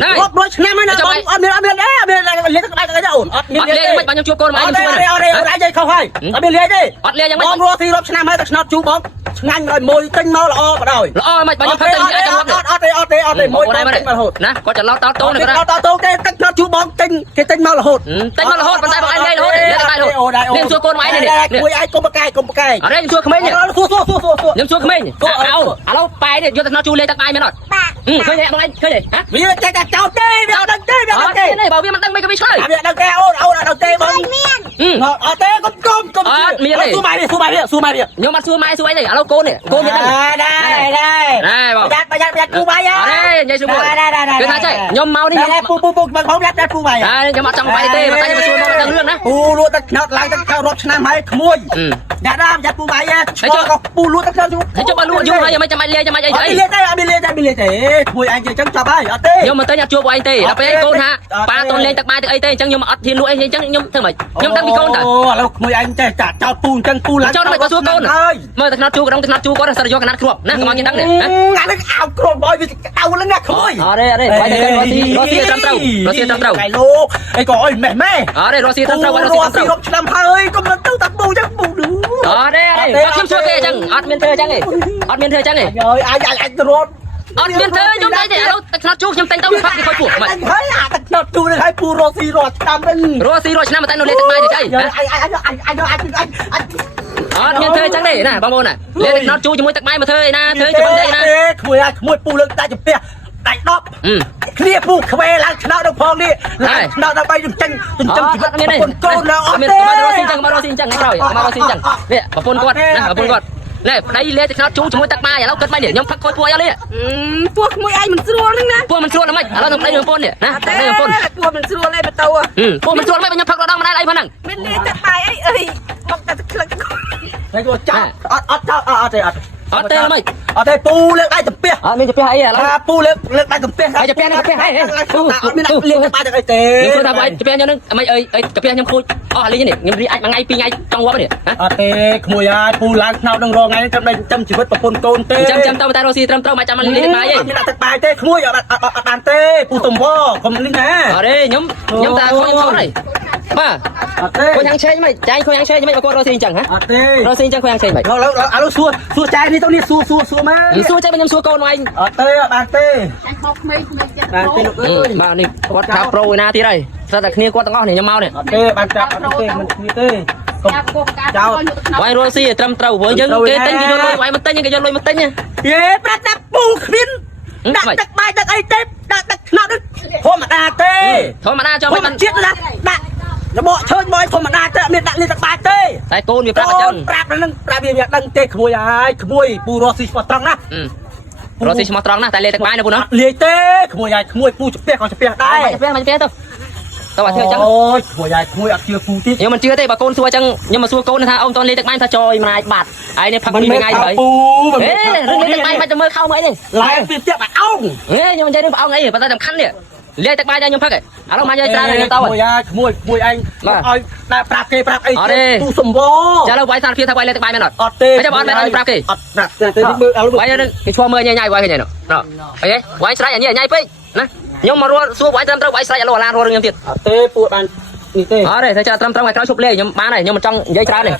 này một đôi năm ấy nè ở bên đấy ở bên lấy các bạn cái đâu ọt liaមិនបាញ់ខ្ញុំជួបកូនមកខ្ញុំជួបហ្នឹង ở đây không hay ở bên lấy đi អត់liaយ៉ាងម៉េច បងរស់ទីរត់ឆ្នាំហើយតែឆ្នោតជូបងឆ្ងាញ់ហើយមួយទិញមកល្អបដ ாய் ល្អមិនបាញ់ខ្ញុំផឹកទៅអាចចាំ អត់ទេមួយទិញមករហូត ណាគាត់ច្រឡោតតោតូន គាត់តោទេទឹកឆ្នោតជូបងទិញគេទិញមករហូត តែមករហូតប៉ុន្តែបងឯងលេងរហូតលេងតែរហូតនេះជួបកូនមកឯងនេះ មួយឯងកុំប្រកែកកុំប្រកែក អរេខ្ញុំជួបក្មេង សួរ ខ្ញុំជួបក្មេងឥឡូវប៉ែនេះយកទឹកណោតជូលេងទឹកបាយមែនអត់ឃើញទេបងឯងឃើញទេហ៎ វាចេះតែចោលទេវាអត់ដឹងទេវាអត់ទេ នេះបើវាមិនដឹងមិនក៏វាឆ្លើយ វាដឹងទេអូនអត់ដឹងទេបងអត់ទេកុំសួរម៉ែនេះខ្ញុំអត់សួរម៉ែសួរអីទេឥឡូវកូននេះកូនវាដឹង ដែរបងប្រយ័ត្នពូបាយ អរេញ៉ៃសួរគឺថាចេះខ្ញុំមកនេះ ពូបងខ្ញុំយ៉ាត់ពូបាយ ខ្ញុំអត់ចង់បាយទេតែខ្ញុំសួរមកដឹងរឿងណា ពូលួទឹកឆ្នោតឡើងទឹកឆ្នោតរាប់ឆ្នាំហើយក្មួយយ៉ាត់យ៉ាត់ពូបាយឆ្នោតក៏ពូលួទឹកឆ្នោតយូរ ហើយចុះបើលួយូរហើយមិនចាំបាច់លេងចាំបាច់អីទៅអី លេទេអត់លេទេក្មួយអញចឹងចាប់ហើយអត់ទេ ខ្ញុំមិនទៅញ៉ាំជួបឯងទេដល់ពេលកូនថាប៉ាតូនលេងទឹកបាយទឹកអីទេអញ្ចឹងខ្ញុំអត់ហ៊ានលួអីអញ្ចឹងខ្ញុំធ្វើម៉េចខ្ញុំដឹងពីកូនតា អូឥឡូវក្មួយអញចេះចាចោតពូអញ្ចឹងពូឡើង ចោលមិនទៅសួរកូនមើលតែខ្នាតជួក្រុងខ្នាតជួគាត់សិតយកខ្នាតគ្រាប់ណាកុំឲ្យខ្ញុំដឹងទេ អានេះអោគ្រូបយវាដៅឡើងណាក្មួយ អរេបាយតែរស់ស៊ីត្រឹមត្រូវ កែលោកអីក៏អីម៉េះ អរេរស់ស៊ីត្រឹមត្រូវ រស់ស៊ីរកឆ្នាំហើយកុំទៅតាពូអញ្ចឹងពូឌឺ អរេខ្ញុំជួយគេអញ្ចឹងអត់មានធ្វើអញ្ចឹងទេអត់មានធ្វើអញ្ចឹងទេ អាចរត់ អត់មានធ្វើខ្ញុំតែឥឡូវតែខ្នាតជួខ្ញុំតែងទៅផាក់គេខូចពោះមិន ហើយអាទឹកឆ្នោតទូនេះឲ្យពូរស់ស៊ីរត់ឆ្នាំហ្នឹង រស់ស៊ីរស់ឆ្នាំតែនៅលេងទឹកបាយទៅអី អញ អត់មានធ្វើអញ្ចឹងទេណាបងប្អូនណាលេងទឹកខ្នាតជួជាមួយទឹកបាយមកធ្វើអីណាធ្វើជាមួយអីណា ក្មួយពូលើកតែជំពះដៃ10គ្នាពូក្វែឡើងឆ្នោតដល់ផងនេះឡើងឆ្នោតដល់បាយចិញ្ចឹមជីវិតកូនឡើងអត់ទេ មករស់ស៊ីអញ្ចឹងមករស់ស៊ីអញ្ចឹងក្រោយមករស់ស៊ីអញ្ចឹងនេះប្រពន្ធគាត់ណាប្រពន្ធគាត់នេះប្តីលេងទឹកខ្នាតជួជាមួយទឹកបាយឥឡូវគិតមិននេះខ្ញុំផឹកខូចពោះអីនេះ ពោះក្មួយឯងមិនស្រួលហ្នឹងណា ពោះមិនស្រួលហ្មងឥឡូវនឹងប្តីនឹងប្រពន្ធនេះណាប្តីនឹងប្រពន្ធ ពោះមិនស្រួលឯងបតោ ពោះមិនស្រួលហ្មងខ្ញុំផឹកដល់ម្ដងអីផងហ្នឹង មានលេទឹកបាយអីមកតែក្លឹក ហើយគាត់ចាប់អត់ចាប់អត់ទេ អត់ទេហ្មង អត់ទេពូលើកដៃជំពះ អត់មានជំពះអីឥឡូវ ពូលើកដៃជំពះ ហើយជំពះនេះជំពះហី អត់មានលេងបាយទៅអីទេ ខ្ញុំថាបាយជំពះខ្ញុំនឹងមិនអីជំពះខ្ញុំខូចអស់លេងនេះខ្ញុំរីអាចមួយថ្ងៃពីរថ្ងៃចង់វត្តនេះ អត់ទេក្មួយហើយពូឡើងថ្នោតនឹងរងថ្ងៃចាំដេញចាំជីវិតប្រពន្ធកូនទេ ចាំទៅតែរស់ស៊ីត្រឹមត្រូវមកចាំមកលេងទឹកបាយឯង មានទឹកបាយទេក្មួយអត់បានទេពូទំវកុំនេះណា អរេខ្ញុំតែខូចខ្ញុំខូចហើយបាទ អត់ទេ ខូចយ៉ាងឆេងមិនចាញ់ខូចយ៉ាងឆេងមិនបើគាត់រស់ស៊ីអញ្ចឹងហ៎ អត់ទេ រស់ស៊ីអញ្ចឹងខូចយ៉ាងឆេងមិន ឥឡូវសួរចាយនេះទៅនេះសួរមក សួរចេះខ្ញុំសួរកូនមកឯង អត់ទេបានទេ ចាញ់បោកក្មេងចិត្ត បានទេលោកអើយ បាទនេះគាត់ថាប្រូឯណាទៀតហើយស្រាប់តែគ្នាគាត់ទាំងអស់នេះខ្ញុំមកនេះ អត់ទេបានចាប់អត់ទេមិនគ្នាទេ ចាប់គោកការ វាយរស់ស៊ីត្រឹមត្រូវព្រោះយើងគេទិញគេយកលុយវាយមកទិញគេយកលុយមកទិញ យេប្រាត់ដាក់ពូគ្មានដាក់ទឹកបាយទឹកអីទេដាក់ទឹកថ្នោតធម្មតាទេ ធម្មតាចង់មិនបាន ជាតិដាក់របកឈើមកធម្មតាទេមានដាក់លេទឹកបាយទេ តែកូនវាប្រាប់អញ្ចឹង ប្រាប់នឹងប្រាប់វាដឹងទេក្មួយហើយក្មួយពូរស់ស៊ីស្មោះត្រង់ណា រស់ស៊ីស្មោះត្រង់ណាតែលេទឹកបាយណាពូណា លាយទេក្មួយហើយក្មួយពូជំពះក៏ជំពះដែរ មកជំពះទៅទៅអត់ធ្វើអញ្ចឹង អូយក្មួយហើយក្មួយអត់ជឿពូទៀត ខ្ញុំមិនជឿទេបើកូនសួរអញ្ចឹងខ្ញុំមកសួរកូនថាអូនតលេទឹកបាយថាចយមួយអាចបាត់ហើយនេះផឹកពីថ្ងៃទៅហើយ ពូ ហេរឿងលេទឹកបាយមិនទៅមើលខោមកអីទេ ឡើងពីទៀតអោង ហេខ្ញុំមិនចេះរឿងប្អងអីប៉ុន្តែសំខាន់នេះលេទឹកបាយតែខ្ញុំផឹកឥឡូវមកយាយច្រើនទៅ ក្មួយហើយក្មួយឯងឲ្យតែប្រាប់គេប្រាប់អីពូសំវ ចាឥឡូវវាយសារភាពថាវាយលេទឹកបាយមែនអត់ អត់ទេ ចាំអត់មែនអត់ប្រាប់គេ អត់ប្រាប់ទេមើលឥឡូវ វាយនឹងគេឈ្មោះមើលញ៉ៃញ៉ៃវាយគេញ៉ៃនោះអីហ៎វាយស្រ័យអានេះញ៉ៃពេកណាខ្ញុំមករស់សួរវាយត្រឹមត្រូវវាយស្រ័យឥឡូវអាឡានរស់រឿងខ្ញុំទៀត អត់ទេពូបាននេះទេ អត់ទេតែចាំត្រឹមត្រូវឲ្យក្រោយឈប់លេងខ្ញុំបានហើយខ្ញុំមិនចង់និយាយច្រើនទេ